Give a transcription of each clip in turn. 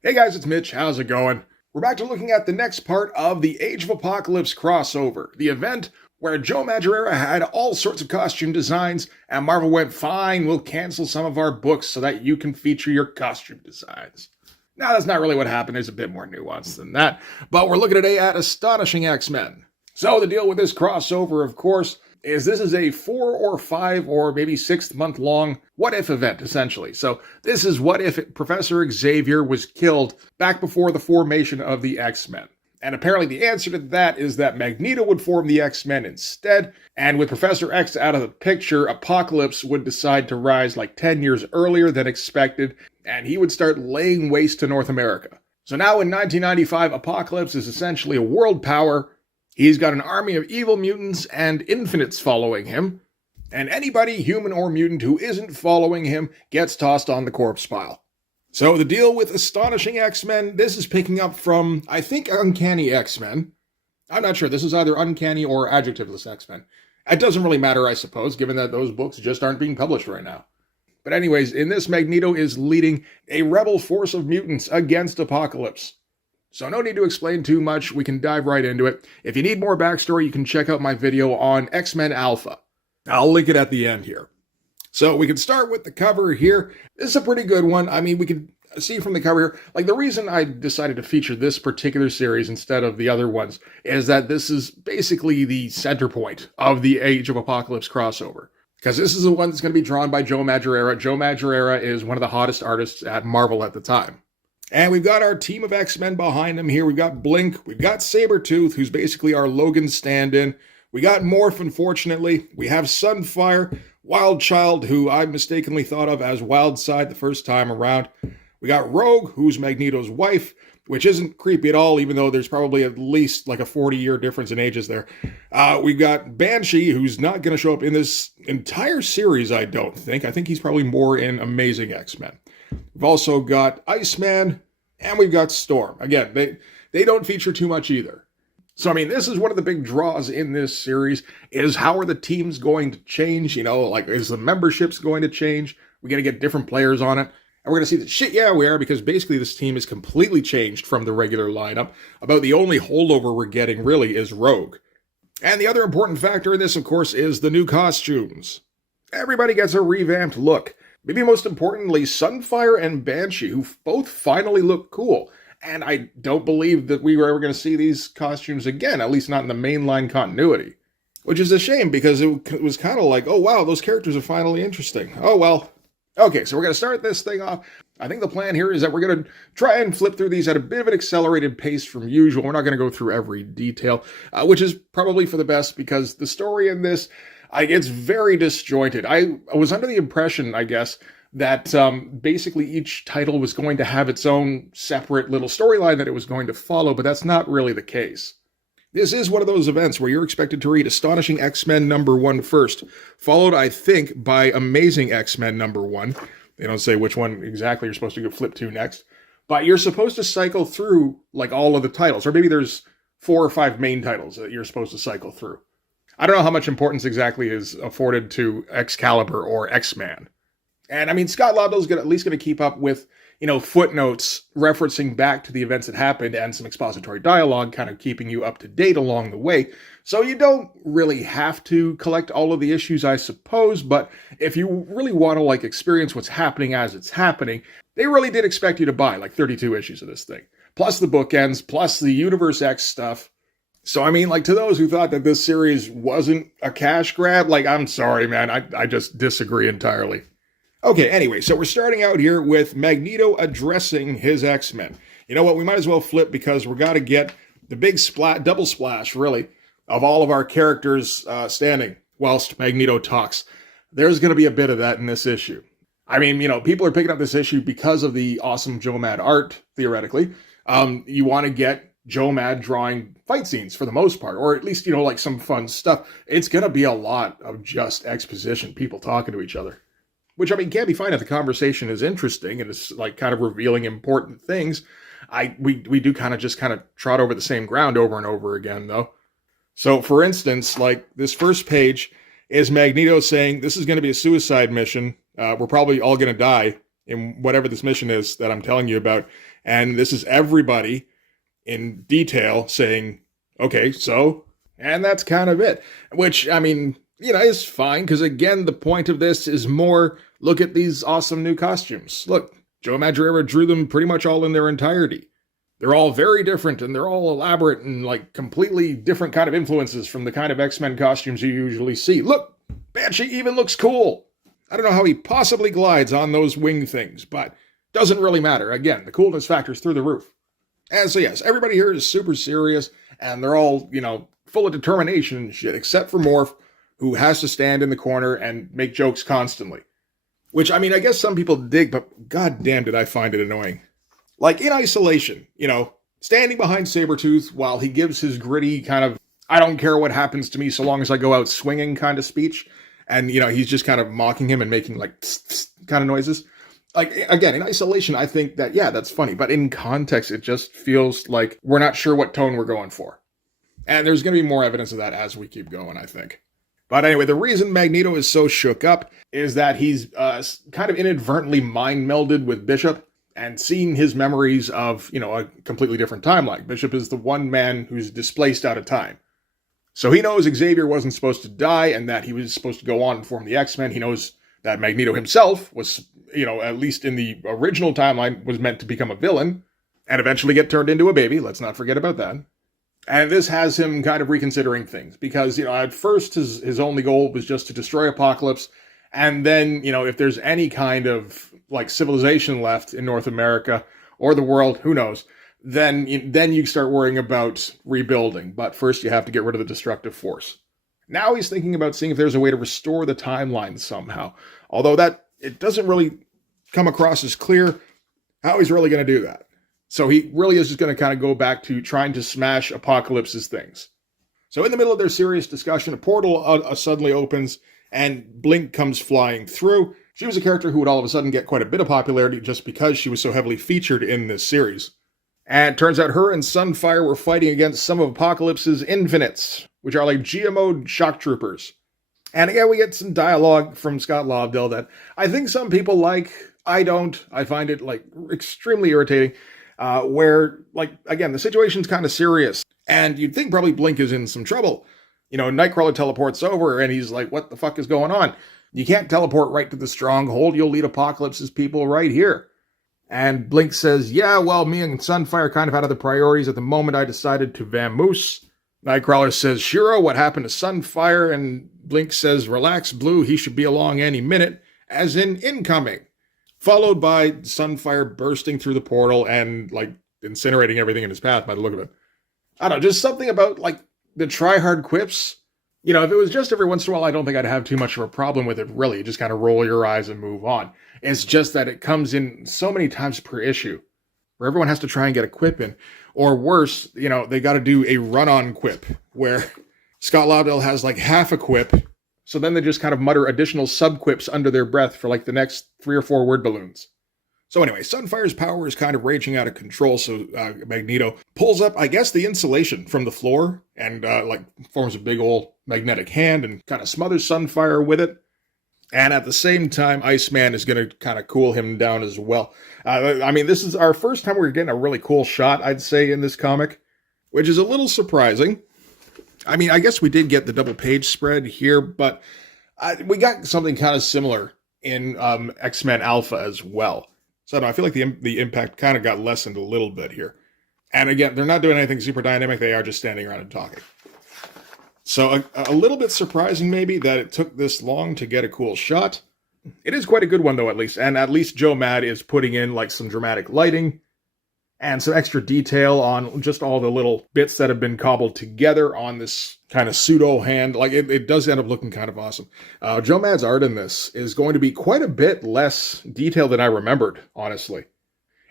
Hey guys, it's Mitch. How's it going? We're back to looking at the next part of the Age of Apocalypse crossover, the event where Joe Madureira had all sorts of costume designs, and Marvel went, fine, we'll cancel some of our books so that you can feature your costume designs. Now, that's not really what happened. There's a bit more nuance than that, but we're looking today at Astonishing X-Men. So the deal with this crossover, of course, is this is a 4 or 5 or maybe 6-month long what if event, essentially. So this is what if Professor Xavier was killed back before the formation of the X-Men. And apparently the answer to that is that Magneto would form the X-Men instead, and with Professor X out of the picture, Apocalypse would decide to rise like 10 years earlier than expected, and he would start laying waste to North America. So now in 1995, Apocalypse is essentially a world power. He's got an army of evil mutants and infinites following him, and anybody, human or mutant, who isn't following him gets tossed on the corpse pile. So the deal with Astonishing X-Men, this is picking up from, I think, Uncanny X-Men. I'm not sure, this is either Uncanny or Adjectiveless X-Men. It doesn't really matter, I suppose, given that those books just aren't being published right now. But anyways, in this, Magneto is leading a rebel force of mutants against Apocalypse. So no need to explain too much, we can dive right into it. If you need more backstory, you can check out my video on X-Men Alpha. I'll link it at the end here. So we can start with the cover here. This is a pretty good one. I mean, we can see from the cover here, like the reason I decided to feature this particular series instead of the other ones is that this is basically the center point of the Age of Apocalypse crossover. Because this is the one that's going to be drawn by Joe Madureira. Joe Madureira is one of the hottest artists at Marvel at the time. And we've got our team of X-Men behind him here. We've got Blink. We've got Sabretooth, who's basically our Logan stand-in. We got Morph, unfortunately. We have Sunfire, Wild Child, who I mistakenly thought of as Wildside the first time around. We got Rogue, who's Magneto's wife, which isn't creepy at all, even though there's probably at least like a 40-year difference in ages there. We've got Banshee, who's not going to show up in this entire series, I don't think. I think he's probably more in Amazing X-Men. We've also got Iceman, and we've got Storm. Again, they don't feature too much either. So, I mean, this is one of the big draws in this series, is how are the teams going to change? You know, like, is the memberships going to change? We're going to get different players on it. And we're going to see that, shit, yeah, we are, because basically this team is completely changed from the regular lineup. About the only holdover we're getting, really, is Rogue. And the other important factor in this, of course, is the new costumes. Everybody gets a revamped look. Maybe most importantly, Sunfire and Banshee, who both finally look cool. And I don't believe that we were ever going to see these costumes again, at least not in the mainline continuity. Which is a shame, because it was kind of like, oh wow, those characters are finally interesting. Oh well. Okay, so we're going to start this thing off. I think the plan here is that we're going to try and flip through these at a bit of an accelerated pace from usual. We're not going to go through every detail, which is probably for the best, because the story in this, it's very disjointed. I was under the impression, I guess, that basically each title was going to have its own separate little storyline that it was going to follow, but that's not really the case. This is one of those events where you're expected to read Astonishing X-Men #1 first, followed, I think, by Amazing X-Men #1. They don't say which one exactly you're supposed to go flip to next, but you're supposed to cycle through like all of the titles, or maybe there's 4 or 5 main titles that you're supposed to cycle through. I don't know how much importance exactly is afforded to Excalibur or X-Man. And I mean, Scott Lobdell's at least going to keep up with, footnotes referencing back to the events that happened and some expository dialogue, kind of keeping you up to date along the way. So you don't really have to collect all of the issues, I suppose, but if you really want to experience what's happening as it's happening, they really did expect you to buy 32 issues of this thing. Plus the bookends, plus the Universe X stuff. So, I mean, to those who thought that this series wasn't a cash grab, I'm sorry, man, I just disagree entirely. Okay, anyway, so we're starting out here with Magneto addressing his X-Men. You know what, we might as well flip, because we're got to get the big double splash, really, of all of our characters standing whilst Magneto talks. There's going to be a bit of that in this issue. I mean, people are picking up this issue because of the awesome Joe Mad art, theoretically. You want to get Joe Mad drawing fight scenes for the most part, or at least, some fun stuff. It's going to be a lot of just exposition, people talking to each other. Which, I mean, can be fine if the conversation is interesting and it's kind of revealing important things. We do kind of trot over the same ground over and over again, though. So, for instance, this first page is Magneto saying, this is going to be a suicide mission. We're probably all going to die in whatever this mission is that I'm telling you about. And this is everybody in detail saying, okay, so, and that's kind of it. Which, I mean, is fine, because again, the point of this is more, look at these awesome new costumes. Look, Joe Madureira drew them pretty much all in their entirety. They're all very different, and they're all elaborate and, completely different kind of influences from the kind of X-Men costumes you usually see. Look, Banshee even looks cool. I don't know how he possibly glides on those wing things, but doesn't really matter. Again, the coolness factor's through the roof. And so yes, everybody here is super serious, and they're all, full of determination and shit, except for Morph, who has to stand in the corner and make jokes constantly. Which, I guess some people dig, but goddamn did I find it annoying. In isolation, standing behind Sabretooth while he gives his gritty kind of, I don't care what happens to me so long as I go out swinging kind of speech. And, he's just kind of mocking him and making tss, tss kind of noises. Again, in isolation, I think that, yeah, that's funny. But in context, it just feels like we're not sure what tone we're going for. And there's going to be more evidence of that as we keep going, I think. But anyway, the reason Magneto is so shook up is that he's kind of inadvertently mind-melded with Bishop and seen his memories of, a completely different timeline. Bishop is the one man who's displaced out of time. So he knows Xavier wasn't supposed to die and that he was supposed to go on and form the X-Men. He knows that Magneto himself was, at least in the original timeline, was meant to become a villain and eventually get turned into a baby. Let's not forget about that. And this has him kind of reconsidering things because, at first his only goal was just to destroy Apocalypse. And then, if there's any kind of civilization left in North America or the world, who knows, then you start worrying about rebuilding. But first you have to get rid of the destructive force. Now he's thinking about seeing if there's a way to restore the timeline somehow. Although it doesn't really come across as clear how he's really going to do that. So he really is just going to kind of go back to trying to smash Apocalypse's things. So in the middle of their serious discussion, a portal suddenly opens and Blink comes flying through. She was a character who would all of a sudden get quite a bit of popularity just because she was so heavily featured in this series. And it turns out her and Sunfire were fighting against some of Apocalypse's Infinites, which are GMO shock troopers. And again, we get some dialogue from Scott Lobdell that I think some people like. I don't. I find it extremely irritating. Where, again, the situation's kind of serious. And you'd think probably Blink is in some trouble. Nightcrawler teleports over and he's like, what the fuck is going on? You can't teleport right to the stronghold. You'll lead Apocalypse's people right here. And Blink says, yeah, well, me and Sunfire kind of had other priorities at the moment. I decided to vamoose. Nightcrawler says, Shiro, what happened to Sunfire? And Blink says, relax, Blue, he should be along any minute, as in incoming. Followed by Sunfire bursting through the portal and, incinerating everything in his path by the look of it. I don't know, just something about, the try-hard quips. If it was just every once in a while, I don't think I'd have too much of a problem with it, really. You just kind of roll your eyes and move on. It's just that it comes in so many times per issue, where everyone has to try and get a quip in. Or worse, they got to do a run-on quip, where Scott Lobdell has, half a quip, so then they just kind of mutter additional sub-quips under their breath for, the next 3 or 4 word balloons. So anyway, Sunfire's power is kind of raging out of control, so Magneto pulls up, I guess, the insulation from the floor and, forms a big old magnetic hand and kind of smothers Sunfire with it. And at the same time, Iceman is going to kind of cool him down as well. This is our first time we're getting a really cool shot, I'd say, in this comic, which is a little surprising. I guess we did get the double page spread here, but we got something kind of similar in X-Men Alpha as well. So I feel like the impact kind of got lessened a little bit here. And again, they're not doing anything super dynamic. They are just standing around and talking. So a little bit surprising maybe that it took this long to get a cool shot. It is quite a good one though, at least. And at least Joe Mad is putting in some dramatic lighting and some extra detail on just all the little bits that have been cobbled together on this kind of pseudo hand. It does end up looking kind of awesome. Joe Mad's art in this is going to be quite a bit less detailed than I remembered, honestly.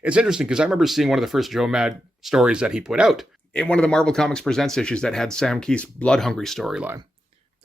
It's interesting because I remember seeing one of the first Joe Mad stories that he put out in one of the Marvel Comics Presents issues that had Sam Keith's Blood Hungry storyline.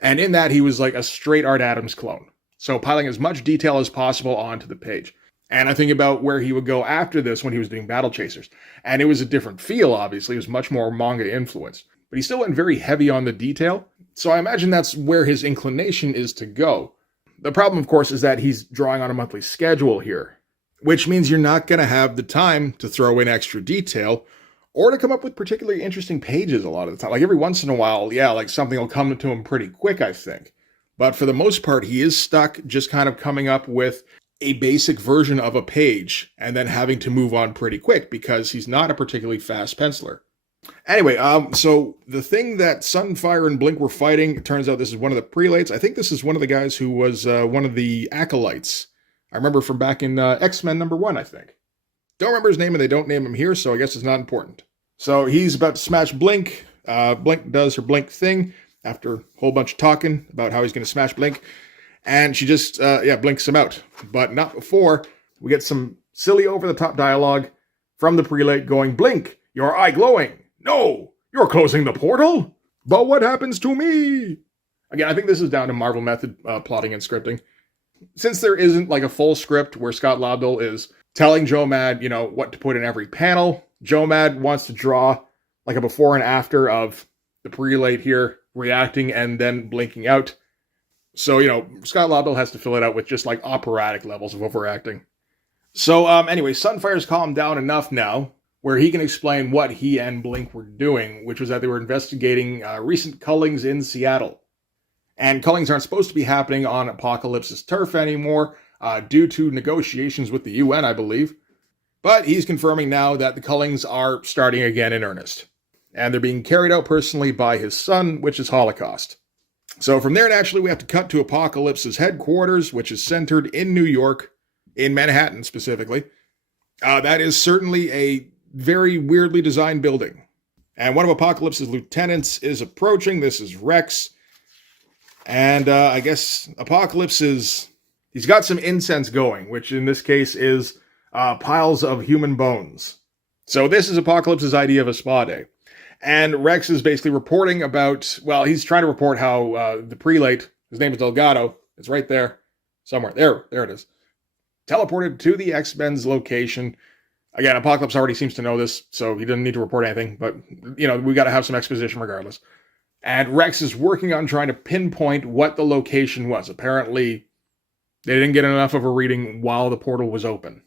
And in that, he was a straight Art Adams clone. So piling as much detail as possible onto the page. And I think about where he would go after this when he was doing Battle Chasers. And it was a different feel, obviously. It was much more manga influenced. But he still went very heavy on the detail. So I imagine that's where his inclination is to go. The problem, of course, is that he's drawing on a monthly schedule here, which means you're not going to have the time to throw in extra detail or to come up with particularly interesting pages a lot of the time. Like every once in a while, yeah, like something will come to him pretty quick, I think. But for the most part, he is stuck just kind of coming up with a basic version of a page and then having to move on pretty quick because he's not a particularly fast penciler. Anyway, so the thing that Sunfire and Blink were fighting, it turns out this is one of the prelates. I think this is one of the guys who was one of the acolytes. I remember from back in X-Men #1, I think. Don't remember his name, and they don't name him here, so I guess it's not important. So he's about to smash Blink. Blink does her Blink thing after a whole bunch of talking about how he's going to smash Blink. And she just, blinks him out. But not before we get some silly over-the-top dialogue from the prelate going, "Blink, your eye glowing. No, you're closing the portal? But what happens to me?" Again, I think this is down to Marvel method plotting and scripting. Since there isn't like a full script where Scott Lobdell is telling Joe Mad, what to put in every panel, Joe Mad wants to draw like a before and after of the prelate here reacting and then blinking out. So, Scott Lobdell has to fill it out with just like operatic levels of overacting. So, anyway, Sunfire's calmed down enough now where he can explain what he and Blink were doing, which was that they were investigating recent cullings in Seattle. And cullings aren't supposed to be happening on Apocalypse's turf anymore due to negotiations with the UN, I believe. But he's confirming now that the cullings are starting again in earnest. And they're being carried out personally by his son, which is Holocaust. So from there, naturally, we have to cut to Apocalypse's headquarters, which is centered in New York, in Manhattan specifically. That is certainly a very weirdly designed building. And one of Apocalypse's lieutenants is approaching. This is Rex. And I guess Apocalypse he's got some incense going, which in this case is piles of human bones. So this is Apocalypse's idea of a spa day. And Rex is basically reporting about, he's trying to report how the prelate, his name is Delgado, it's right there somewhere. There it is. Teleported to the X-Men's location. Again, Apocalypse already seems to know this, so he doesn't need to report anything. But, we got to have some exposition regardless. And Rex is working on trying to pinpoint what the location was. Apparently, they didn't get enough of a reading while the portal was open.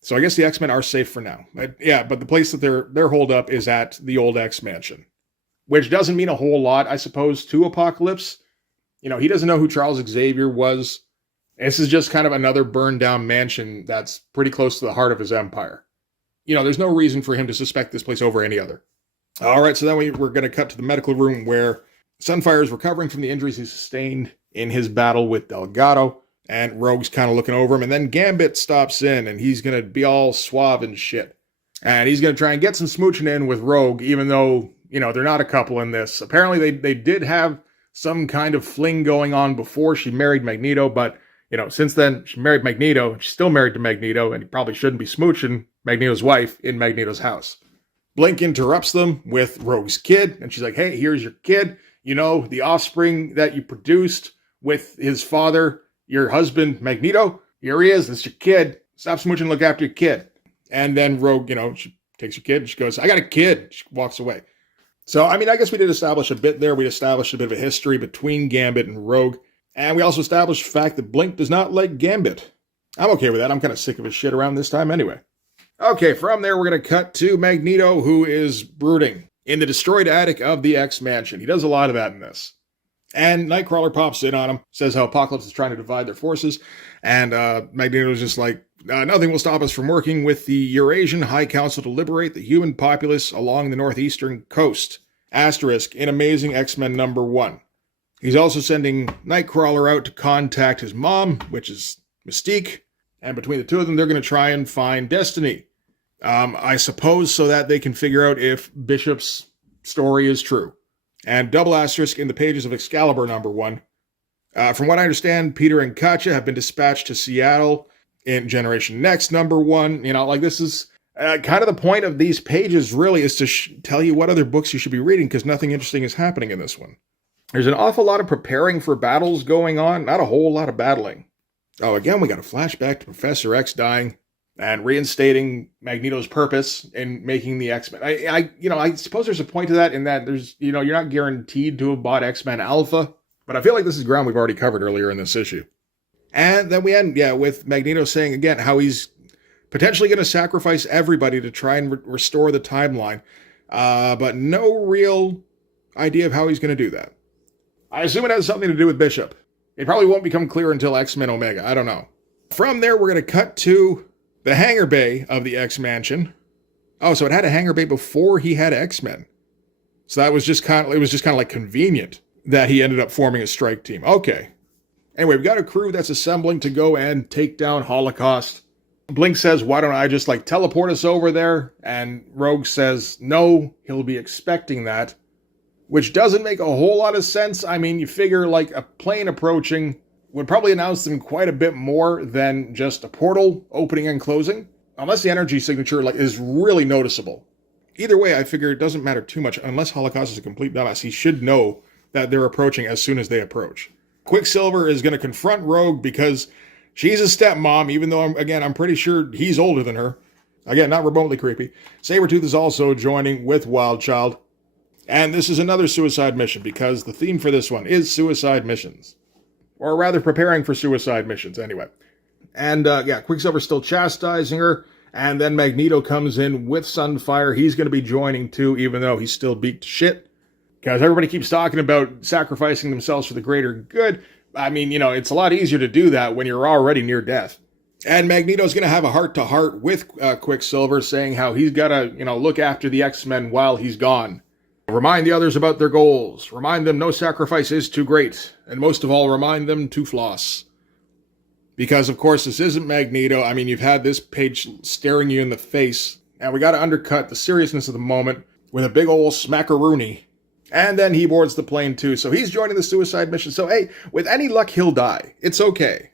So I guess the X-Men are safe for now. But the place that they're holed up is at the old X-Mansion. Which doesn't mean a whole lot, I suppose, to Apocalypse. He doesn't know who Charles Xavier was. This is just kind of another burned down mansion that's pretty close to the heart of his empire. There's no reason for him to suspect this place over any other. All right, so then we're going to cut to the medical room where Sunfire is recovering from the injuries he sustained in his battle with Delgado, and Rogue's kind of looking over him, and then Gambit stops in, and he's going to be all suave and shit. And he's going to try and get some smooching in with Rogue, even though, they're not a couple in this. Apparently, they did have some kind of fling going on before she married Magneto, but, since then, she married Magneto, she's still married to Magneto, and he probably shouldn't be smooching Magneto's wife in Magneto's house. Blink interrupts them with Rogue's kid, and she's like, "Hey, here's your kid. The offspring that you produced with his father, your husband, Magneto. Here he is. That's your kid. Stop smooching, look after your kid." And then Rogue, she takes her kid, and she goes, "I got a kid." She walks away. So, I guess we did establish a bit there. We established a bit of a history between Gambit and Rogue. And we also established the fact that Blink does not like Gambit. I'm okay with that. I'm kind of sick of his shit around this time anyway. Okay, from there, we're going to cut to Magneto, who is brooding in the destroyed attic of the X-Mansion. He does a lot of that in this. And Nightcrawler pops in on him, says how Apocalypse is trying to divide their forces. And Magneto's just like, "Nothing will stop us from working with the Eurasian High Council to liberate the human populace along the northeastern coast. Asterisk, in Amazing X-Men #1. He's also sending Nightcrawler out to contact his mom, which is Mystique. And between the two of them, they're going to try and find Destiny. I suppose so that they can figure out if Bishop's story is true. And double asterisk in the pages of Excalibur #1. From what I understand, Peter and Katja have been dispatched to Seattle in Generation Next #1. This is kind of the point of these pages, really, is to tell you what other books you should be reading, because nothing interesting is happening in this one. There's an awful lot of preparing for battles going on, not a whole lot of battling. Oh, again, we got a flashback to Professor X dying and reinstating Magneto's purpose in making the X-Men. I suppose there's a point to that in that there's, you're not guaranteed to have bought X-Men Alpha, but I feel like this is ground we've already covered earlier in this issue. And then we end, with Magneto saying again how he's potentially going to sacrifice everybody to try and restore the timeline, but no real idea of how he's going to do that. I assume it has something to do with Bishop. It probably won't become clear until X-Men Omega. I don't know. From there, we're going to cut to the hangar bay of the X-Mansion. Oh, so it had a hangar bay before he had X-Men. So that was just kind of like convenient that he ended up forming a strike team. Okay. Anyway, we've got a crew that's assembling to go and take down Holocaust. Blink says, why don't I just teleport us over there? And Rogue says, no, he'll be expecting that. Which doesn't make a whole lot of sense. I mean, you figure a plane approaching would probably announce them quite a bit more than just a portal opening and closing. Unless the energy signature is really noticeable. Either way, I figure it doesn't matter too much. Unless Holocaust is a complete dumbass, he should know that they're approaching as soon as they approach. Quicksilver is going to confront Rogue because she's a stepmom, even though, I'm pretty sure he's older than her. Again, not remotely creepy. Sabretooth is also joining with Wildchild. And this is another suicide mission because the theme for this one is suicide missions. Or rather, preparing for suicide missions, anyway. And, Quicksilver's still chastising her. And then Magneto comes in with Sunfire. He's going to be joining too, even though he's still beat to shit. Because everybody keeps talking about sacrificing themselves for the greater good. I mean, it's a lot easier to do that when you're already near death. And Magneto's going to have a heart-to-heart with Quicksilver, saying how he's got to, look after the X-Men while he's gone. Remind the others about their goals. Remind them no sacrifice is too great. And most of all, remind them to floss. Because, of course, this isn't Magneto. I mean, you've had this page staring you in the face. And we got to undercut the seriousness of the moment with a big ol' smackaroony. And then he boards the plane, too. So he's joining the suicide mission. So, hey, with any luck, he'll die. It's okay.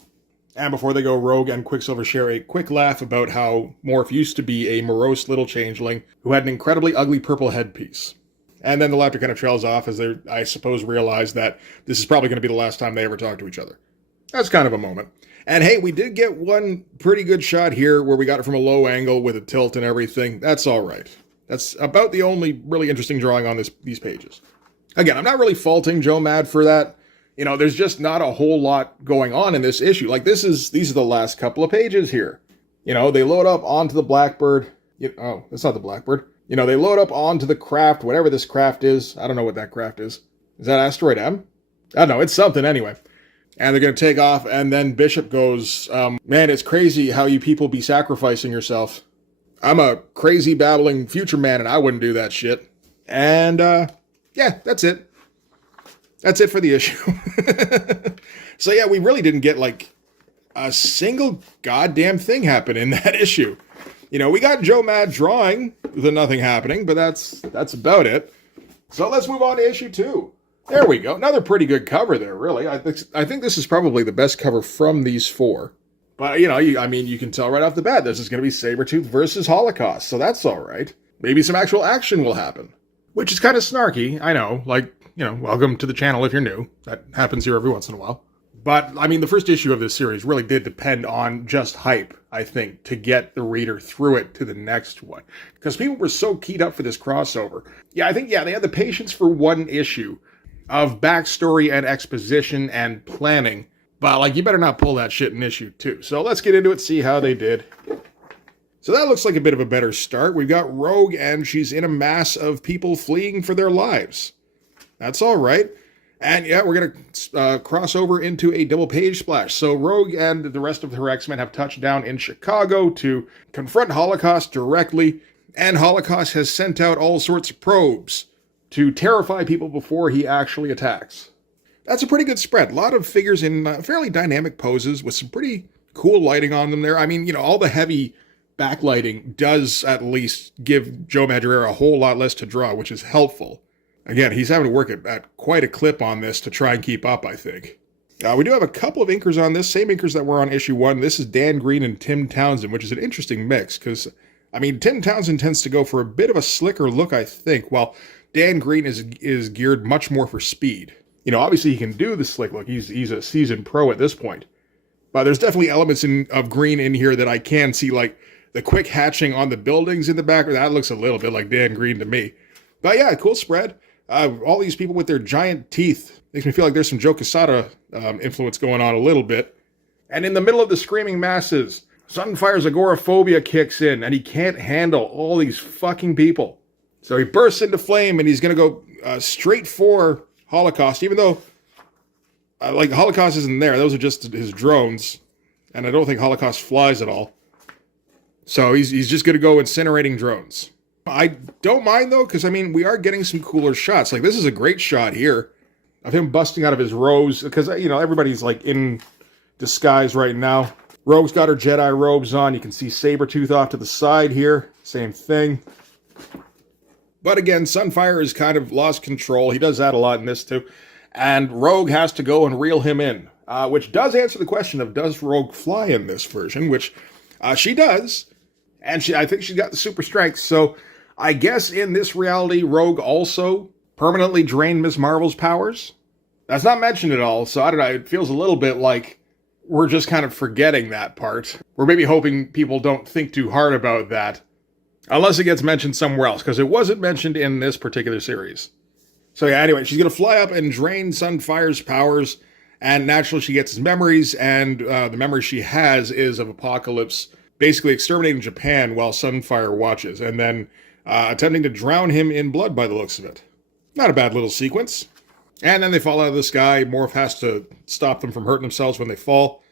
And before they go, Rogue and Quicksilver share a quick laugh about how Morph used to be a morose little changeling who had an incredibly ugly purple headpiece. And then the laughter kind of trails off as they, I suppose, realize that this is probably going to be the last time they ever talk to each other. That's kind of a moment. And hey, we did get one pretty good shot here where we got it from a low angle with a tilt and everything. That's all right. That's about the only really interesting drawing on these pages. Again, I'm not really faulting Joe Mad for that. There's just not a whole lot going on in this issue. These are the last couple of pages here. They load up onto the Blackbird. Oh, that's not the Blackbird. They load up onto the craft, whatever this craft is. I don't know what that craft is. Is that Asteroid M? I don't know. It's something anyway. And they're going to take off, and then Bishop goes, man, it's crazy how you people be sacrificing yourself. I'm a crazy, babbling future man, and I wouldn't do that shit. And, that's it. That's it for the issue. So, we really didn't get, a single goddamn thing happen in that issue. We got Joe Mad drawing the nothing happening, but that's about it. So let's move on to issue 2. There we go. Another pretty good cover there, really. I think this is probably the best cover from these 4. But, you can tell right off the bat, this is going to be Sabretooth versus Holocaust, so that's all right. Maybe some actual action will happen. Which is kind of snarky, I know. Welcome to the channel if you're new. That happens here every once in a while. But, the first issue of this series really did depend on just hype, I think, to get the reader through it to the next one. Because people were so keyed up for this crossover. I think, they had the patience for one issue of backstory and exposition and planning. But, you better not pull that shit in issue 2. So let's get into it, see how they did. So that looks like a bit of a better start. We've got Rogue, and she's in a mass of people fleeing for their lives. That's all right. And we're going to cross over into a double page splash. So Rogue and the rest of her X-Men have touched down in Chicago to confront Holocaust directly. And Holocaust has sent out all sorts of probes to terrify people before he actually attacks. That's a pretty good spread. A lot of figures in fairly dynamic poses with some pretty cool lighting on them there. All the heavy backlighting does at least give Joe Madureira a whole lot less to draw, which is helpful. Again, he's having to work at quite a clip on this to try and keep up, I think. We do have a couple of inkers on this, same inkers that were on issue 1. This is Dan Green and Tim Townsend, which is an interesting mix, because, Tim Townsend tends to go for a bit of a slicker look, I think, while Dan Green is geared much more for speed. Obviously he can do the slick look. He's a seasoned pro at this point. But there's definitely elements of Green in here that I can see, the quick hatching on the buildings in the back. That looks a little bit like Dan Green to me. But cool spread. All these people with their giant teeth makes me feel like there's some Joe Quesada influence going on a little bit. And in the middle of the screaming masses, Sunfire's agoraphobia kicks in, and he can't handle all these fucking people. So he bursts into flame, and he's going to go straight for Holocaust, even though, Holocaust isn't there. Those are just his drones, and I don't think Holocaust flies at all. So he's just going to go incinerating drones. I don't mind, though, because, we are getting some cooler shots. Like, this is a great shot here of him busting out of his robes, because, everybody's, in disguise right now. Rogue's got her Jedi robes on. You can see Sabretooth off to the side here. Same thing. But again, Sunfire has kind of lost control. He does that a lot in this too. And Rogue has to go and reel him in. Which does answer the question of, does Rogue fly in this version? Which she does. And I think she's got the super strength. So I guess in this reality, Rogue also permanently drained Ms. Marvel's powers. That's not mentioned at all. So I don't know. It feels a little bit like we're just kind of forgetting that part. We're maybe hoping people don't think too hard about that. Unless it gets mentioned somewhere else, because it wasn't mentioned in this particular series. So yeah, anyway, she's going to fly up and drain Sunfire's powers, and naturally she gets his memories, and the memory she has is of Apocalypse basically exterminating Japan while Sunfire watches, and then attempting to drown him in blood by the looks of it. Not a bad little sequence. And then they fall out of the sky. Morph has to stop them from hurting themselves when they fall.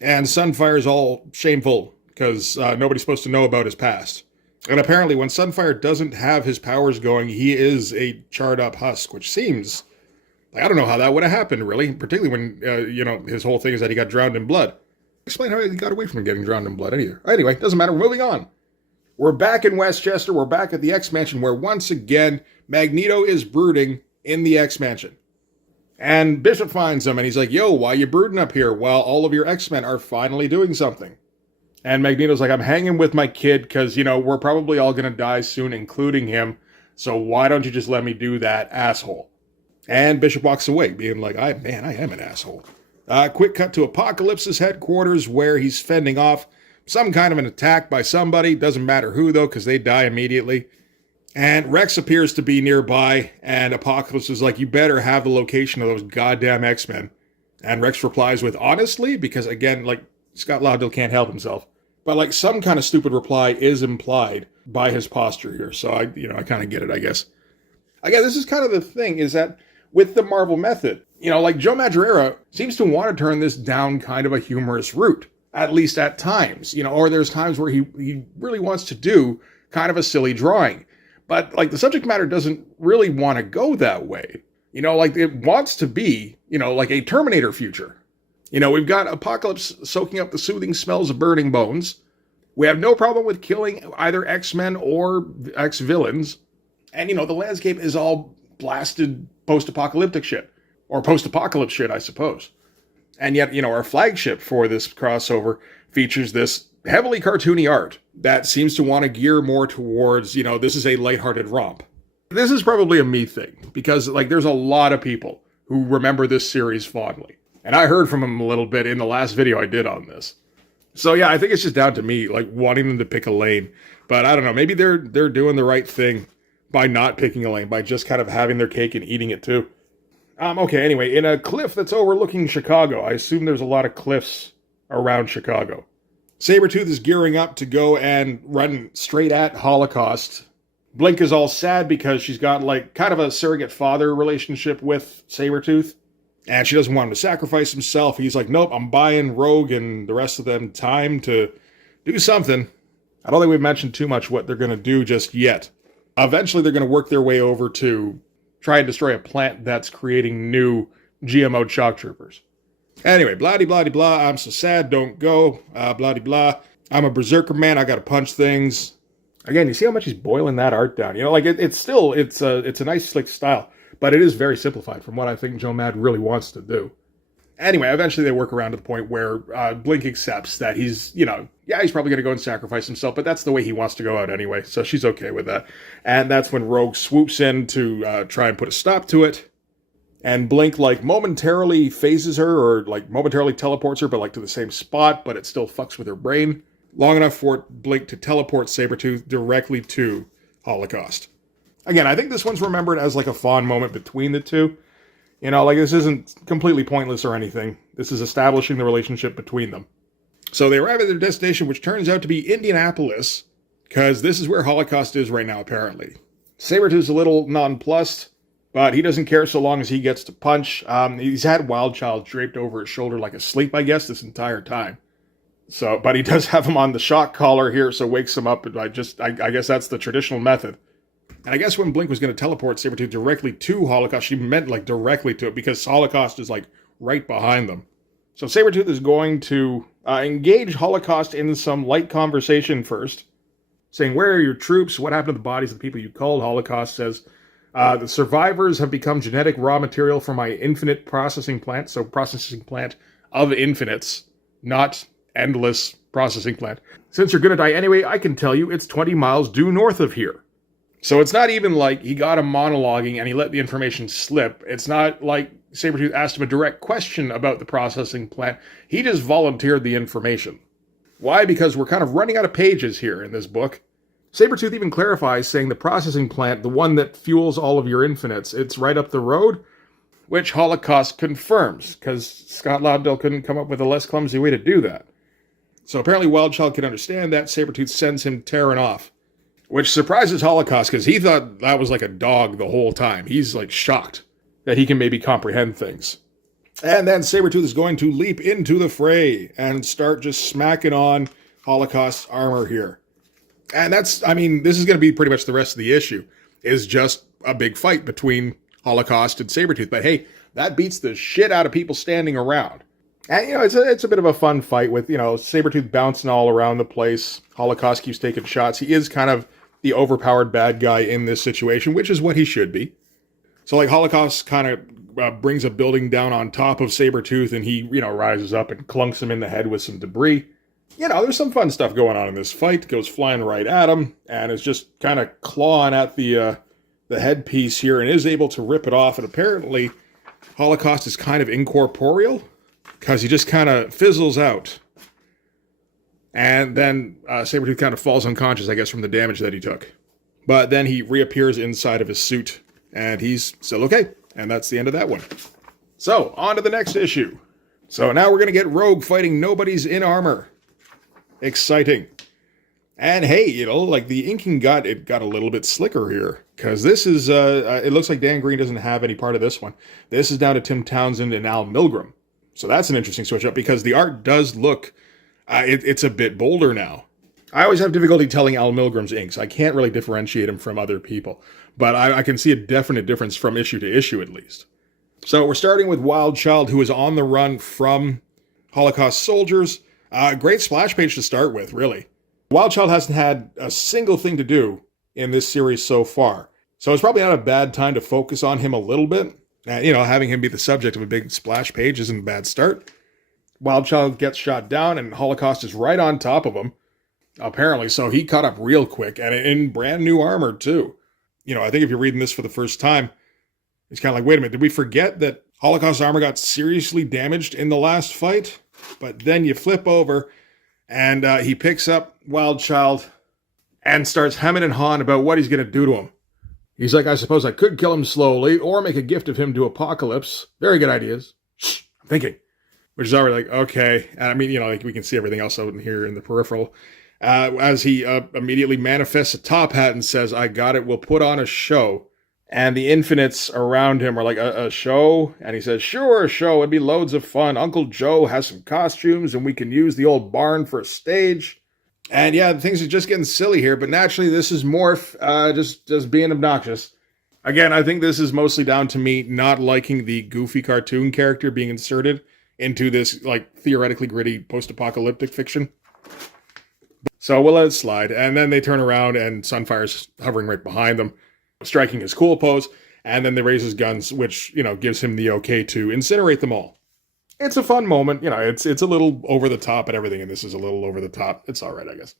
And Sunfire's all shameful, because nobody's supposed to know about his past. And apparently when Sunfire doesn't have his powers going, he is a charred up husk, which seems, I don't know how that would have happened, really. Particularly when, his whole thing is that he got drowned in blood. Explain how he got away from getting drowned in blood either. Anyway, doesn't matter, we're moving on. We're back in Westchester, we're back at the X-Mansion, where once again, Magneto is brooding in the X-Mansion. And Bishop finds him, and he's like, yo, why you brooding up here while all of your X-Men are finally doing something? And Magneto's like, I'm hanging with my kid because, we're probably all going to die soon, including him. So why don't you just let me do that, asshole? And Bishop walks away, being like, I am an asshole. Quick cut to Apocalypse's headquarters, where he's fending off some kind of an attack by somebody. Doesn't matter who, though, because they die immediately. And Rex appears to be nearby, and Apocalypse is like, you better have the location of those goddamn X-Men. And Rex replies with, honestly, because again, Scott Lobdell can't help himself. But some kind of stupid reply is implied by his posture here. So I kind of get it, I guess. Again, this is kind of the thing, is that with the Marvel method, Joe Madureira seems to want to turn this down kind of a humorous route, at least at times, or there's times where he really wants to do kind of a silly drawing. But, the subject matter doesn't really want to go that way. It wants to be, a Terminator future. We've got Apocalypse soaking up the soothing smells of burning bones. We have no problem with killing either X-Men or X-villains. And, the landscape is all blasted post-apocalyptic shit. Or post-apocalypse shit, I suppose. And yet, our flagship for this crossover features this heavily cartoony art that seems to want to gear more towards, this is a lighthearted romp. This is probably a me thing, because, there's a lot of people who remember this series fondly. And I heard from them a little bit in the last video I did on this. So yeah, I think it's just down to me, wanting them to pick a lane. But I don't know, maybe they're doing the right thing by not picking a lane, by just kind of having their cake and eating it too. Okay, anyway, in a cliff that's overlooking Chicago, I assume there's a lot of cliffs around Chicago. Sabretooth is gearing up to go and run straight at Holocaust. Blink is all sad because she's got, kind of a surrogate father relationship with Sabretooth. And she doesn't want him to sacrifice himself. He's like, nope, I'm buying Rogue and the rest of them time to do something. I don't think we've mentioned too much what they're going to do just yet. Eventually, they're going to work their way over to try and destroy a plant that's creating new GMO shock troopers. Anyway, blah-de-blah-de-blah, I'm so sad, don't go, blah-de-blah. I'm a berserker man, I gotta punch things. Again, you see how much he's boiling that art down? It's a nice, slick style, but it is very simplified from what I think Joe Mad really wants to do. Anyway, eventually they work around to the point where Blink accepts that he's probably going to go and sacrifice himself, but that's the way he wants to go out anyway, so she's okay with that. And that's when Rogue swoops in to try and put a stop to it. And Blink, momentarily phases her, or, momentarily teleports her, but, to the same spot, but it still fucks with her brain. Long enough for Blink to teleport Sabretooth directly to Holocaust. Again, I think this one's remembered as, a fond moment between the two. This isn't completely pointless or anything. This is establishing the relationship between them. So they arrive at their destination, which turns out to be Indianapolis, because this is where Holocaust is right now, apparently. Sabretooth's a little nonplussed, but he doesn't care so long as he gets to punch. He's had Wildchild draped over his shoulder like asleep, I guess, this entire time. So, but he does have him on the shock collar here, so wakes him up. I guess that's the traditional method. And I guess when Blink was going to teleport Sabretooth directly to Holocaust, she meant like directly to it, because Holocaust is like right behind them. So Sabretooth is going to engage Holocaust in some light conversation first, saying, where are your troops? What happened to the bodies of the people you called? Holocaust says, the survivors have become genetic raw material for my infinite processing plant. So processing plant of infinites, not endless processing plant. Since you're going to die anyway, I can tell you it's 20 miles due north of here. So it's not even like he got him monologuing and he let the information slip. It's not like Sabretooth asked him a direct question about the processing plant. He just volunteered the information. Why? Because we're kind of running out of pages here in this book. Sabretooth even clarifies, saying the processing plant, the one that fuels all of your infinites, it's right up the road, which Holocaust confirms, because Scott Lobdell couldn't come up with a less clumsy way to do that. So apparently Wildchild can understand that. Sabretooth sends him tearing off, which surprises Holocaust, because he thought that was like a dog the whole time. He's like shocked that he can maybe comprehend things. And then Sabretooth is going to leap into the fray and start just smacking on Holocaust's armor here. And this is going to be pretty much the rest of the issue, is just a big fight between Holocaust and Sabretooth. But hey, that beats the shit out of people standing around. And, it's a bit of a fun fight with, Sabretooth bouncing all around the place. Holocaust keeps taking shots. He is kind of the overpowered bad guy in this situation, which is what he should be. So, Holocaust kind of brings a building down on top of Sabretooth, and he, rises up and clunks him in the head with some debris. There's some fun stuff going on in this fight. Goes flying right at him, and is just kind of clawing at the headpiece here, and is able to rip it off. And apparently, Holocaust is kind of incorporeal, because he just kind of fizzles out. And then Sabretooth kind of falls unconscious, I guess, from the damage that he took. But then he reappears inside of his suit, and he's still okay. And that's the end of that one. So, on to the next issue. So now we're going to get Rogue fighting nobodies in armor. Exciting. And hey, the inking got a little bit slicker here, because this is, it looks like Dan Green doesn't have any part of this one. This is down to Tim Townsend and Al Milgrom. So that's an interesting switch up, because the art does look, it's a bit bolder now. I always have difficulty telling Al Milgrom's inks. I can't really differentiate him from other people, but I can see a definite difference from issue to issue at least. So we're starting with Wildchild, who is on the run from Holocaust soldiers. Great splash page to start with, really. Wildchild hasn't had a single thing to do in this series so far, so it's probably not a bad time to focus on him a little bit. Having him be the subject of a big splash page isn't a bad start. Wildchild gets shot down, and Holocaust is right on top of him, apparently, so he caught up real quick, and in brand new armor, too. I think if you're reading this for the first time, it's kind of like, wait a minute, did we forget that Holocaust armor got seriously damaged in the last fight? But then you flip over, and he picks up Wildchild and starts hemming and hawing about what he's going to do to him. He's like, I suppose I could kill him slowly, or make a gift of him to Apocalypse. Very good ideas. Shh, I'm thinking. Which is already like, okay. And we can see everything else out in here in the peripheral. As he immediately manifests a top hat and says, I got it, we'll put on a show. And the infinites around him are like, a show? And he says, sure, a show. It'd be loads of fun. Uncle Joe has some costumes, and we can use the old barn for a stage. And yeah, things are just getting silly here, but naturally this is Morph just being obnoxious. Again, I think this is mostly down to me not liking the goofy cartoon character being inserted into this, theoretically gritty post-apocalyptic fiction. So we'll let it slide. And then they turn around, and Sunfire's hovering right behind them, striking his cool pose, and then they raise his guns, which, gives him the okay to incinerate them all. It's a fun moment. It's a little over the top, and everything in this is a little over the top. It's all right, I guess.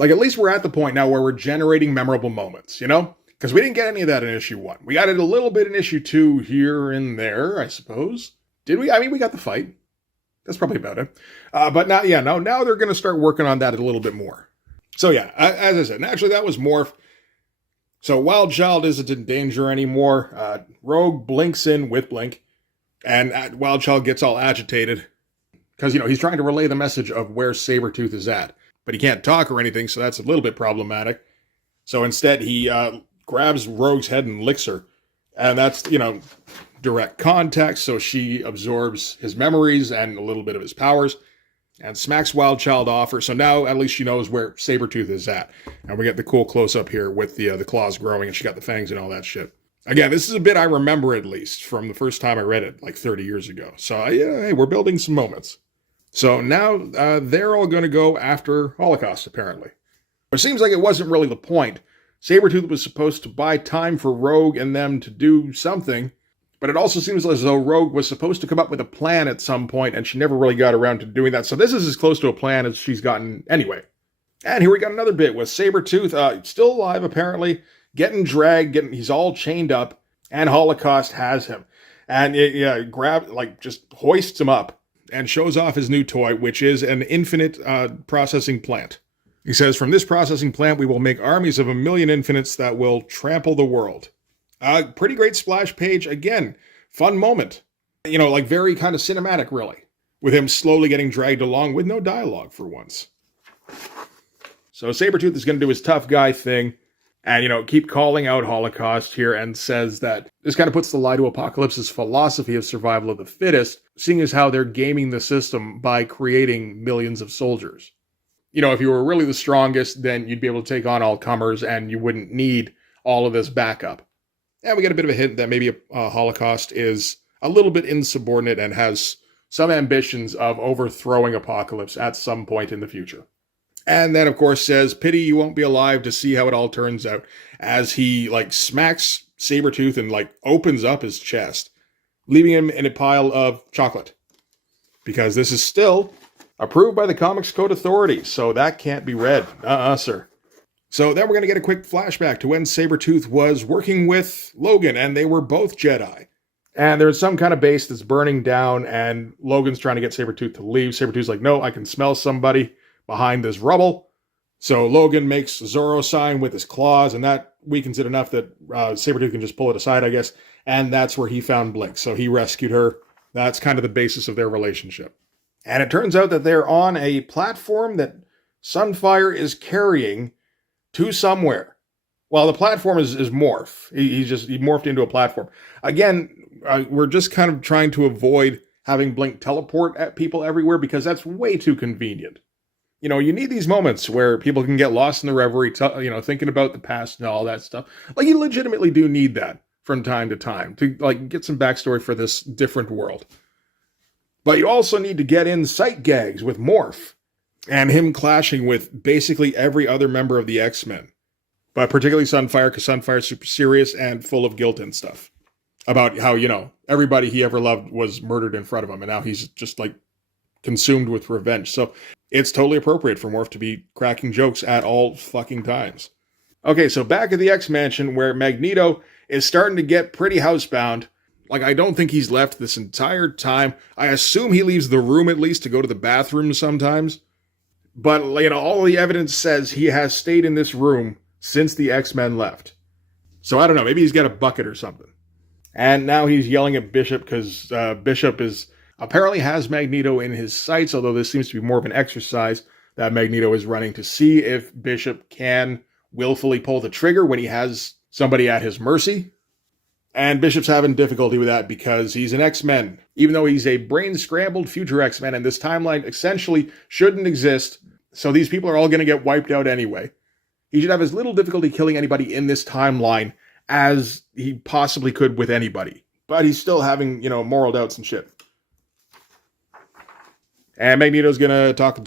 At least we're at the point now where we're generating memorable moments, Because we didn't get any of that in issue 1. We got it a little bit in issue 2 here and there, I suppose. Did we? We got the fight. That's probably about it. But now they're going to start working on that a little bit more. So yeah, as I said, naturally that was Morph. So Wildchild isn't in danger anymore. Rogue blinks in with Blink, and Wildchild gets all agitated. Because, he's trying to relay the message of where Sabretooth is at. But he can't talk or anything, so that's a little bit problematic. So instead, he grabs Rogue's head and licks her. And that's, direct contact, so she absorbs his memories and a little bit of his powers. And smacks Wild Child off her, so now at least she knows where Sabretooth is at. And we get the cool close-up here with the claws growing, and she got the fangs and all that shit. Again, this is a bit I remember, at least, from the first time I read it, like 30 years ago. So, hey, we're building some moments. So now they're all going to go after Holocaust, apparently. It seems like it wasn't really the point. Sabretooth was supposed to buy time for Rogue and them to do something, but it also seems as though Rogue was supposed to come up with a plan at some point, and she never really got around to doing that. So this is as close to a plan as she's gotten anyway. And here we got another bit with Sabretooth, still alive apparently, getting dragged, he's all chained up, and Holocaust has him. And just hoists him up and shows off his new toy, which is an infinite processing plant. He says, from this processing plant, we will make armies of 1,000,000 infinites that will trample the world. Pretty great splash page. Again, fun moment. Very kind of cinematic, really. With him slowly getting dragged along with no dialogue for once. So Sabretooth is going to do his tough guy thing and, keep calling out Holocaust here and says that this kind of puts the lie to Apocalypse's philosophy of survival of the fittest, seeing as how they're gaming the system by creating millions of soldiers. If you were really the strongest, then you'd be able to take on all comers and you wouldn't need all of this backup. And we get a bit of a hint that maybe Holocaust is a little bit insubordinate and has some ambitions of overthrowing Apocalypse at some point in the future. And then, of course, says, pity you won't be alive to see how it all turns out, as he, smacks Sabretooth and, opens up his chest, leaving him in a pile of chocolate. Because this is still approved by the Comics Code Authority, so that can't be read. Sir. So then we're going to get a quick flashback to when Sabretooth was working with Logan, and they were both Jedi. And there's some kind of base that's burning down, and Logan's trying to get Sabretooth to leave. Sabretooth's like, no, I can smell somebody behind this rubble. So Logan makes Zorro sign with his claws, and that weakens it enough that Sabretooth can just pull it aside, I guess. And that's where he found Blink, so he rescued her. That's kind of the basis of their relationship. And it turns out that they're on a platform that Sunfire is carrying to somewhere. Well, the platform is Morph. He morphed into a platform. Again, we're just kind of trying to avoid having Blink teleport at people everywhere because that's way too convenient. You need these moments where people can get lost in the reverie, thinking about the past and all that stuff. You legitimately do need that from time to time to, get some backstory for this different world. But you also need to get in sight gags with Morph and him clashing with basically every other member of the X-Men. But particularly Sunfire, because Sunfire's super serious and full of guilt and stuff. About how, everybody he ever loved was murdered in front of him, and now he's just, consumed with revenge. So it's totally appropriate for Morph to be cracking jokes at all fucking times. Okay, so back at the X-Mansion, where Magneto is starting to get pretty housebound. I don't think he's left this entire time. I assume he leaves the room at least to go to the bathroom sometimes. But, all the evidence says he has stayed in this room since the X-Men left. So I don't know, maybe he's got a bucket or something. And now he's yelling at Bishop because Bishop apparently has Magneto in his sights, although this seems to be more of an exercise that Magneto is running to see if Bishop can willfully pull the trigger when he has somebody at his mercy. And Bishop's having difficulty with that because he's an X-Men. Even though he's a brain-scrambled future X-Men, and this timeline essentially shouldn't exist, so these people are all going to get wiped out anyway. He should have as little difficulty killing anybody in this timeline as he possibly could with anybody. But he's still having, moral doubts and shit. And Magneto's going to talk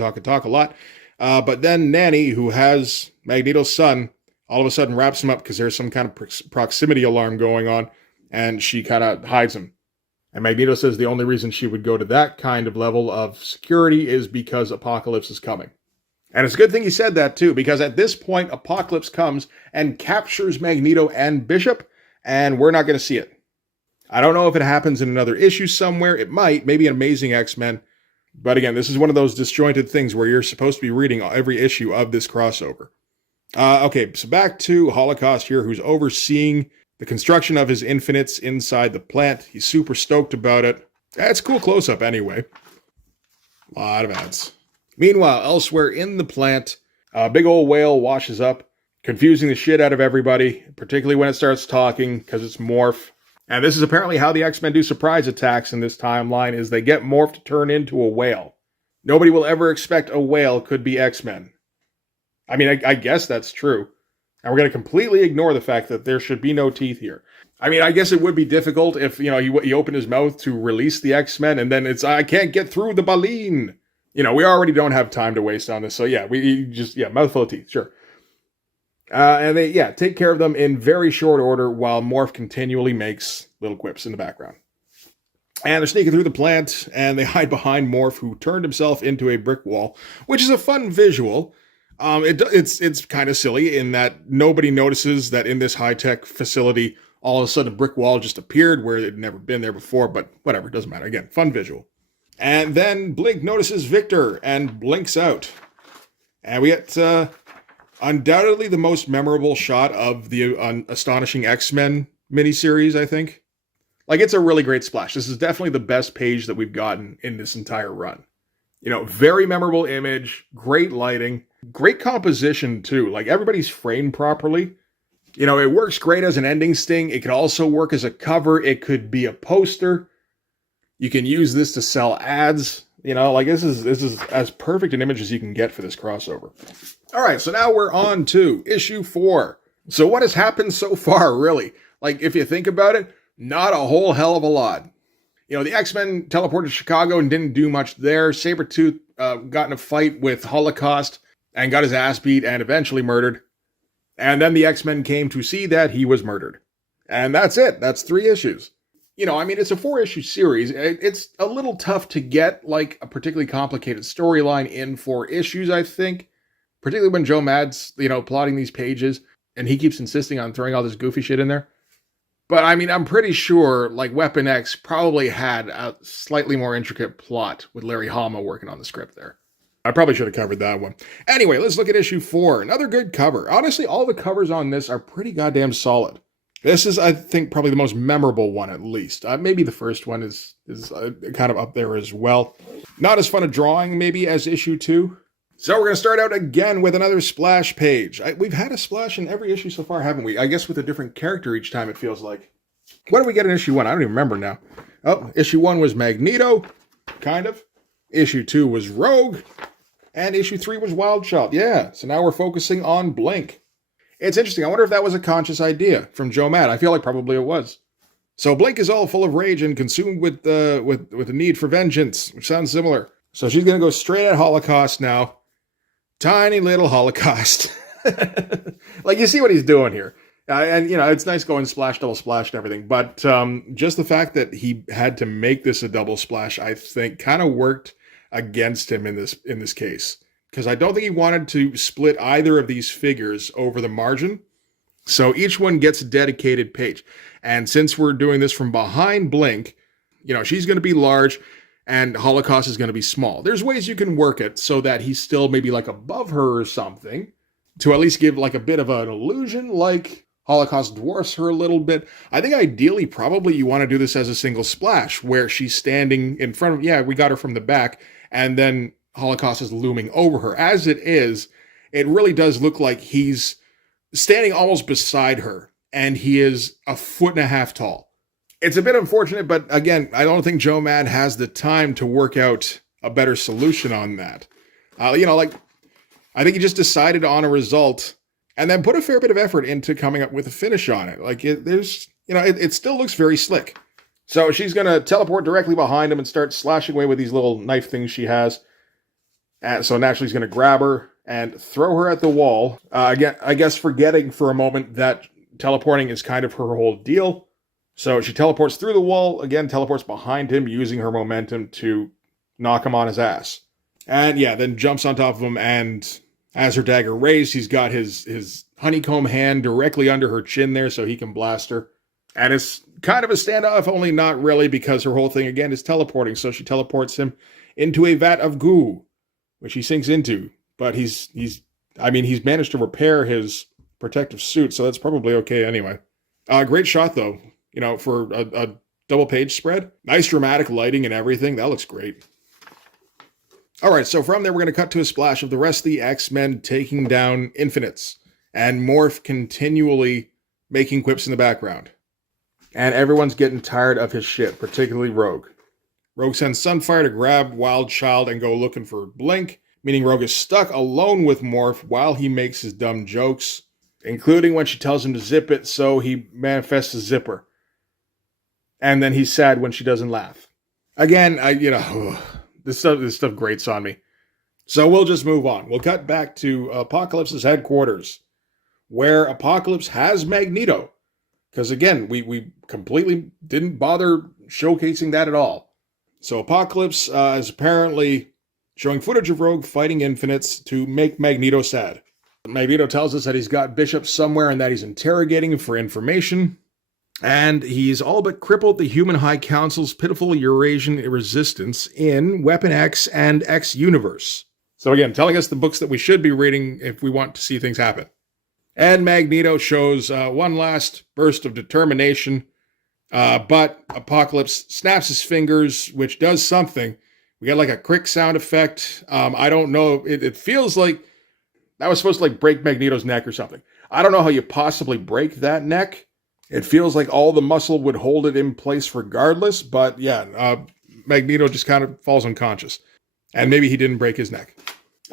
a lot. But then Nanny, who has Magneto's son, all of a sudden wraps him up because there's some kind of proximity alarm going on, and she kind of hides him. And Magneto says the only reason she would go to that kind of level of security is because Apocalypse is coming. And it's a good thing he said that, too, because at this point, Apocalypse comes and captures Magneto and Bishop, and we're not going to see it. I don't know if it happens in another issue somewhere. It might, maybe an Amazing X-Men. But again, this is one of those disjointed things where you're supposed to be reading every issue of this crossover. Okay, so back to Holocaust here, who's overseeing the construction of his infinites inside the plant. He's super stoked about it. It's a cool close-up anyway. A lot of ads. Meanwhile, elsewhere in the plant, a big old whale washes up, confusing the shit out of everybody, particularly when it starts talking, because it's Morph. And this is apparently how the X-Men do surprise attacks in this timeline, is they get Morph to turn into a whale. Nobody will ever expect a whale could be X-Men. I mean, I guess that's true. And we're going to completely ignore the fact that there should be no teeth here. I mean, I guess it would be difficult if, he opened his mouth to release the X-Men, and then it's, I can't get through the baleen. We already don't have time to waste on this. So yeah, mouthful of teeth, sure. And they, take care of them in very short order while Morph continually makes little quips in the background. And they're sneaking through the plant, and they hide behind Morph, who turned himself into a brick wall, which is a fun visual. It's kind of silly in that nobody notices that in this high-tech facility, all of a sudden a brick wall just appeared where it had never been there before, but whatever, doesn't matter. Again, fun visual. And then Blink notices Victor and blinks out. And we get undoubtedly the most memorable shot of the Astonishing X-Men miniseries, I think. Like, it's a really great splash. This is definitely the best page that we've gotten in this entire run. Very memorable image, great lighting, great composition too. Like, everybody's framed properly. It works great as an ending sting. It could also work as a cover. It could be a poster. You can use this to sell ads. This is as perfect an image as you can get for this crossover. All right, so now we're on to issue 4. So what has happened so far, really? Like, if you think about it, not a whole hell of a lot. The X-Men teleported to Chicago and didn't do much there. Sabretooth got in a fight with Holocaust and got his ass beat and eventually murdered. And then the X-Men came to see that he was murdered. And that's it. That's 3 issues. It's a 4-issue series. It's a little tough to get, like, a particularly complicated storyline in 4 issues, I think. Particularly when Joe Mad's, plotting these pages, and he keeps insisting on throwing all this goofy shit in there. But, I'm pretty sure, like, Weapon X probably had a slightly more intricate plot with Larry Hama working on the script there. I probably should have covered that one. Anyway, let's look at issue 4. Another good cover. Honestly, all the covers on this are pretty goddamn solid. This is, I think, probably the most memorable one, at least. Maybe the first one is kind of up there as well. Not as fun a drawing, maybe, as issue 2. So we're going to start out again with another splash page. We've had a splash in every issue so far, haven't we? I guess with a different character each time, it feels like. What did we get in issue 1? I don't even remember now. Oh, issue 1 was Magneto, kind of. Issue 2 was Rogue. And issue 3 was Wild Child. Yeah, so now we're focusing on Blink. It's interesting. I wonder if that was a conscious idea from Joe Mad. I feel like probably it was. So Blink is all full of rage and consumed with the need for vengeance, which sounds similar. So she's going to go straight at Holocaust now. Tiny little Holocaust. Like, you see what he's doing here. And, it's nice going splash, double splash and everything. But just the fact that he had to make this a double splash, I think, kind of worked against him in this case. Because I don't think he wanted to split either of these figures over the margin. So each one gets a dedicated page. And since we're doing this from behind Blink, she's going to be large and Holocaust is going to be small. There's ways you can work it so that he's still maybe like above her or something to at least give like a bit of an illusion, like Holocaust dwarfs her a little bit. I think ideally probably you want to do this as a single splash where she's standing in front of, we got her from the back, and then Holocaust is looming over her. As it is, it really does look like he's standing almost beside her, and he is 1.5 feet tall. It's a bit unfortunate, but again, I don't think Joe Mad has the time to work out a better solution on that. I think he just decided on a result and then put a fair bit of effort into coming up with a finish on it. It still looks very slick. So she's going to teleport directly behind him and start slashing away with these little knife things she has. And so naturally he's going to grab her and throw her at the wall. Again, I guess forgetting for a moment that teleporting is kind of her whole deal. So she teleports through the wall, again, teleports behind him, using her momentum to knock him on his ass. And then jumps on top of him, and as her dagger raised, he's got his honeycomb hand directly under her chin there so he can blast her. And it's kind of a standoff, only not really, because her whole thing, again, is teleporting. So she teleports him into a vat of goo, which he sinks into. But he's managed to repair his protective suit, so that's probably okay anyway. Great shot, though. For a double page spread. Nice dramatic lighting and everything. That looks great. All right, so from there, we're going to cut to a splash of the rest of the X-Men taking down Infinites, and Morph continually making quips in the background. And everyone's getting tired of his shit, particularly Rogue. Rogue sends Sunfire to grab Wild Child and go looking for Blink, meaning Rogue is stuck alone with Morph while he makes his dumb jokes, including when she tells him to zip it, so he manifests a zipper. And then he's sad when she doesn't laugh. Again, this stuff grates on me. So we'll just move on. We'll cut back to Apocalypse's headquarters, where Apocalypse has Magneto. Because again, we completely didn't bother showcasing that at all. So Apocalypse is apparently showing footage of Rogue fighting Infinites to make Magneto sad. Magneto tells us that he's got Bishop somewhere and that he's interrogating him for information. And he's all but crippled the Human High Council's pitiful Eurasian resistance in Weapon X and X Universe. So again, telling us the books that we should be reading if we want to see things happen. And Magneto shows one last burst of determination, but Apocalypse snaps his fingers, which does something. We got like a crick sound effect. I don't know. It feels like that was supposed to like break Magneto's neck or something. I don't know how you possibly break that neck. It feels like all the muscle would hold it in place regardless, but yeah, Magneto just kind of falls unconscious. And maybe he didn't break his neck.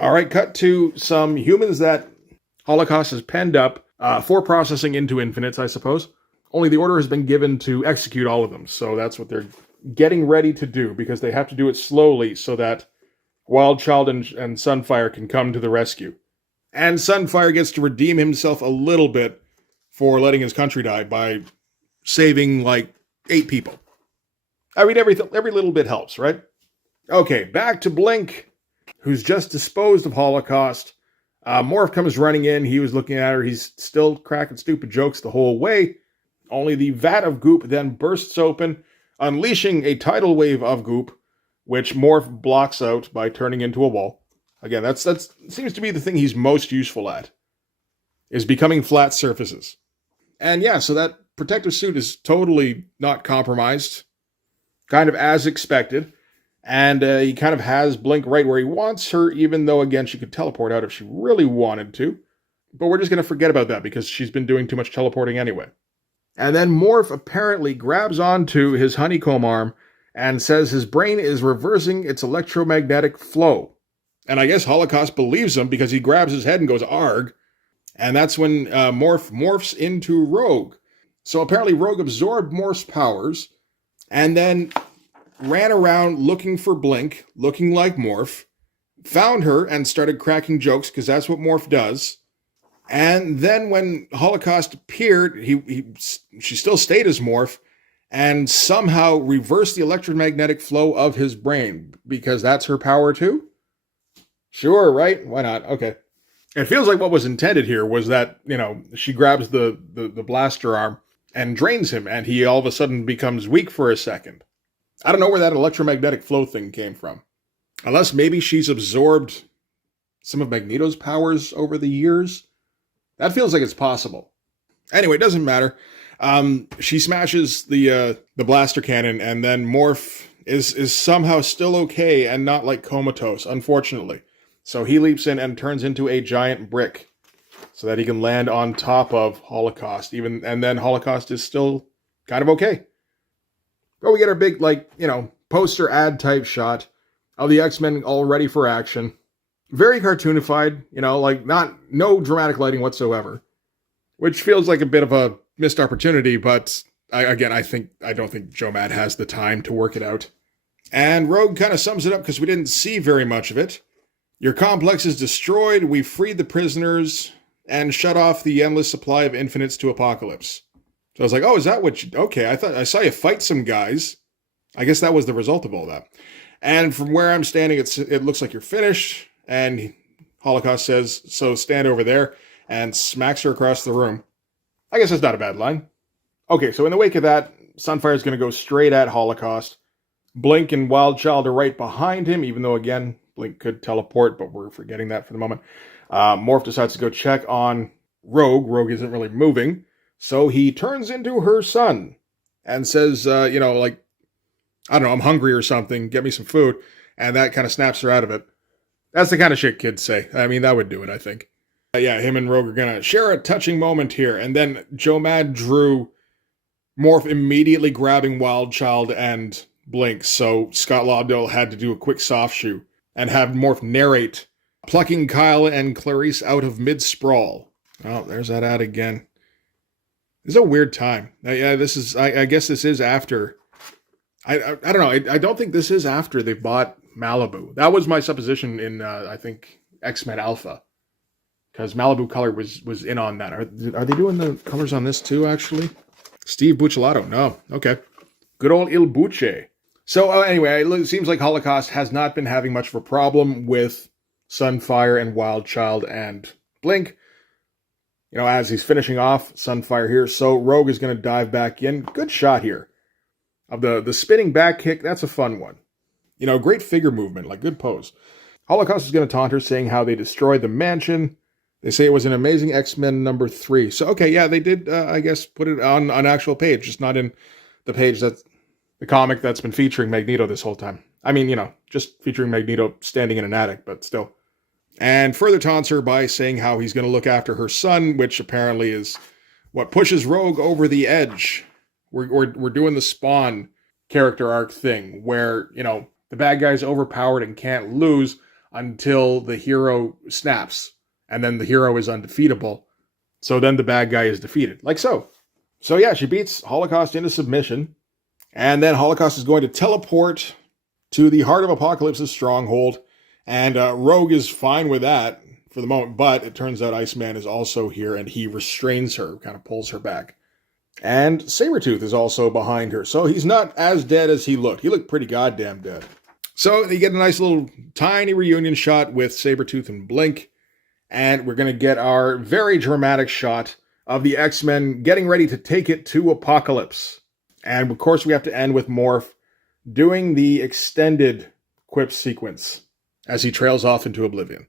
All right, cut to some humans that Holocaust has penned up for processing into Infinites, I suppose. Only the order has been given to execute all of them, so that's what they're getting ready to do, because they have to do it slowly so that Wild Child and Sunfire can come to the rescue. And Sunfire gets to redeem himself a little bit for letting his country die by saving, like, 8 people. I mean, every little bit helps, right? Okay, back to Blink, who's just disposed of Holocaust. Morph comes running in. He was looking at her. He's still cracking stupid jokes the whole way. Only the vat of goop then bursts open, unleashing a tidal wave of goop, which Morph blocks out by turning into a wall. Again, that seems to be the thing he's most useful at, is becoming flat surfaces. And yeah, so that protective suit is totally not compromised, kind of as expected. And he kind of has Blink right where he wants her, even though, again, she could teleport out if she really wanted to. But we're just going to forget about that because she's been doing too much teleporting anyway. And then Morph apparently grabs onto his honeycomb arm and says his brain is reversing its electromagnetic flow. And I guess Holocaust believes him because he grabs his head and goes, "Arg." And that's when Morph morphs into Rogue. So apparently Rogue absorbed Morph's powers and then ran around looking for Blink, looking like Morph, found her and started cracking jokes because that's what Morph does. And then when Holocaust appeared, she still stayed as Morph and somehow reversed the electromagnetic flow of his brain because that's her power too? Sure, right? Why not? Okay. It feels like what was intended here was that, she grabs the blaster arm and drains him, and he all of a sudden becomes weak for a second. I don't know where that electromagnetic flow thing came from. Unless maybe she's absorbed some of Magneto's powers over the years. That feels like it's possible. Anyway, it doesn't matter. She smashes the blaster cannon, and then Morph is somehow still okay and not like comatose, unfortunately. So he leaps in and turns into a giant brick so that he can land on top of Holocaust. And then Holocaust is still kind of okay. But we get our big, poster ad type shot of the X-Men all ready for action. Very cartoonified, no dramatic lighting whatsoever. Which feels like a bit of a missed opportunity, but I don't think Joe Mad has the time to work it out. And Rogue kind of sums it up because we didn't see very much of it. Your complex is destroyed, we freed the prisoners, and shut off the endless supply of infinites to Apocalypse. So I was like, oh, is that what you... Okay, I saw you fight some guys. I guess that was the result of all that. And from where I'm standing, it looks like you're finished, and Holocaust says, so stand over there, and smacks her across the room. I guess that's not a bad line. Okay, so in the wake of that, Sunfire's going to go straight at Holocaust. Blink and Wild Child are right behind him, even though, again, Blink could teleport, but we're forgetting that for the moment. Morph decides to go check on Rogue. Rogue isn't really moving. So he turns into her son and says, I don't know, I'm hungry or something. Get me some food. And that kind of snaps her out of it. That's the kind of shit kids say. I mean, that would do it, I think. Yeah, him and Rogue are gonna share a touching moment here, and then Joe Mad Drew Morph immediately grabbing Wildchild and Blink, so Scott Lobdell had to do a quick soft shoe and have Morph narrate, plucking Kyle and Clarice out of mid-sprawl. Oh, there's that ad again. This is a weird time. Yeah, this is, I guess this is after, I don't know, I don't think this is after they bought Malibu. That was my supposition in, I think, X-Men Alpha. Because Malibu Color was in on that. Are they doing the colors on this too, actually? Steve Buccellato. No. Okay. Good old Il Bucce. So anyway, it seems like Holocaust has not been having much of a problem with Sunfire and Wildchild and Blink. You know, as he's finishing off Sunfire here. So Rogue is going to dive back in. Good shot here. Of the spinning back kick. That's a fun one. You know, great figure movement. Like, good pose. Holocaust is going to taunt her, saying how they destroyed the mansion. They say it was an amazing X-Men number 3. So, okay, yeah, they did, I guess, put it on an actual page, just not in the page that's the comic that's been featuring Magneto this whole time. I mean, you know, just featuring Magneto standing in an attic, but still. And further taunts her by saying how he's going to look after her son, which apparently is what pushes Rogue over the edge. We're doing the Spawn character arc thing, where, you know, the bad guy's overpowered and can't lose until the hero snaps. And then the hero is undefeatable. So then the bad guy is defeated. Like so. So yeah, she beats Holocaust into submission. And then Holocaust is going to teleport to the Heart of Apocalypse's stronghold. And Rogue is fine with that for the moment. But it turns out Iceman is also here. And he restrains her, kind of pulls her back. And Sabretooth is also behind her. So he's not as dead as he looked. He looked pretty goddamn dead. So you get a nice little tiny reunion shot with Sabretooth and Blink. And we're going to get our very dramatic shot of the X-Men getting ready to take it to Apocalypse. And of course we have to end with Morph doing the extended quip sequence as he trails off into oblivion.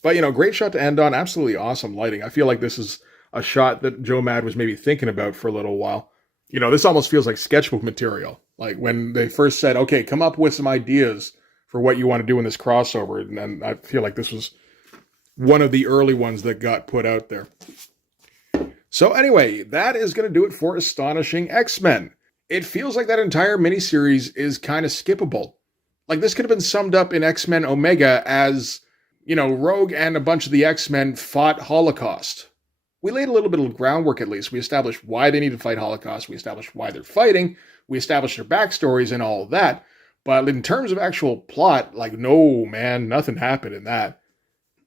But, you know, great shot to end on. Absolutely awesome lighting. I feel like this is a shot that Joe Mad was maybe thinking about for a little while. You know, this almost feels like sketchbook material. Like when they first said, okay, come up with some ideas for what you want to do in this crossover. And then I feel like this was one of the early ones that got put out there. So anyway, that is going to do it for Astonishing X-Men. It feels like that entire miniseries is kind of skippable. Like this could have been summed up in X-Men Omega as, you know, Rogue and a bunch of the X-Men fought Holocaust. We laid a little bit of groundwork at least. We established why they need to fight Holocaust. We established why they're fighting. We established their backstories and all of that. But in terms of actual plot, like, no, man, nothing happened in that.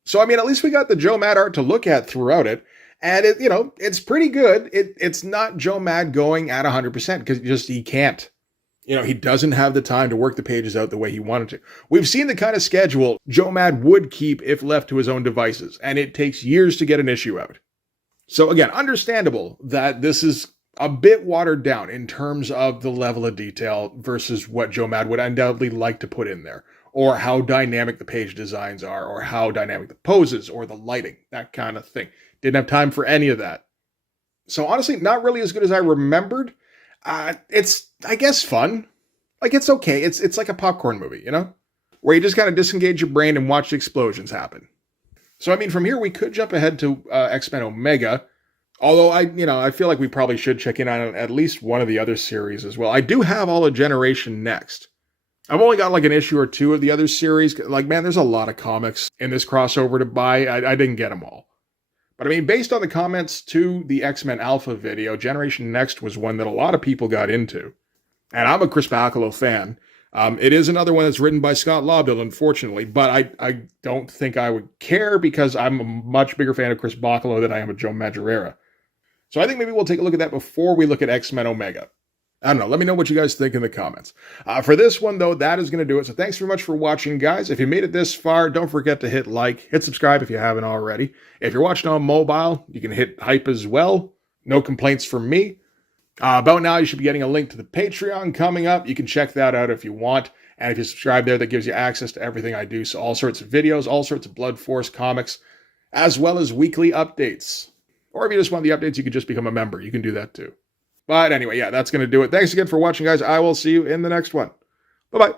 So, I mean, at least we got the Joe Mad art to look at throughout it. And, it, you know, it's pretty good. It's not Joe Mad going at 100% because he can't. You know, he doesn't have the time to work the pages out the way he wanted to. We've seen the kind of schedule Joe Mad would keep if left to his own devices. And it takes years to get an issue out. So, again, understandable that this is a bit watered down in terms of the level of detail versus what Joe Mad would undoubtedly like to put in there. Or how dynamic the page designs are, or how dynamic the poses, or the lighting, that kind of thing. Didn't have time for any of that. So honestly, not really as good as I remembered. It's, I guess, fun. Like, it's okay. It's like a popcorn movie, you know? Where you just kind of disengage your brain and watch the explosions happen. So, I mean, from here, we could jump ahead to X-Men Omega. Although, I feel like we probably should check in on at least one of the other series as well. I do have all of Generation Next. I've only got like an issue or two of the other series. Like, man, there's a lot of comics in this crossover to buy. I didn't get them all. But I mean, based on the comments to the X-Men Alpha video, Generation Next was one that a lot of people got into. And I'm a Chris Bacalo fan. It is another one that's written by Scott Lobdell, unfortunately. But I don't think I would care because I'm a much bigger fan of Chris Bacalo than I am of Joe Madureira. So I think maybe we'll take a look at that before we look at X-Men Omega. I don't know. Let me know what you guys think in the comments. For this one, though, that is going to do it. So thanks very much for watching, guys. If you made it this far, don't forget to hit like, hit subscribe if you haven't already. If you're watching on mobile, you can hit hype as well. No complaints from me. About now, you should be getting a link to the Patreon coming up. You can check that out if you want. And if you subscribe there, that gives you access to everything I do. So all sorts of videos, all sorts of Blood Force comics, as well as weekly updates. Or if you just want the updates, you can just become a member. You can do that too. But anyway, yeah, that's going to do it. Thanks again for watching, guys. I will see you in the next one. Bye-bye.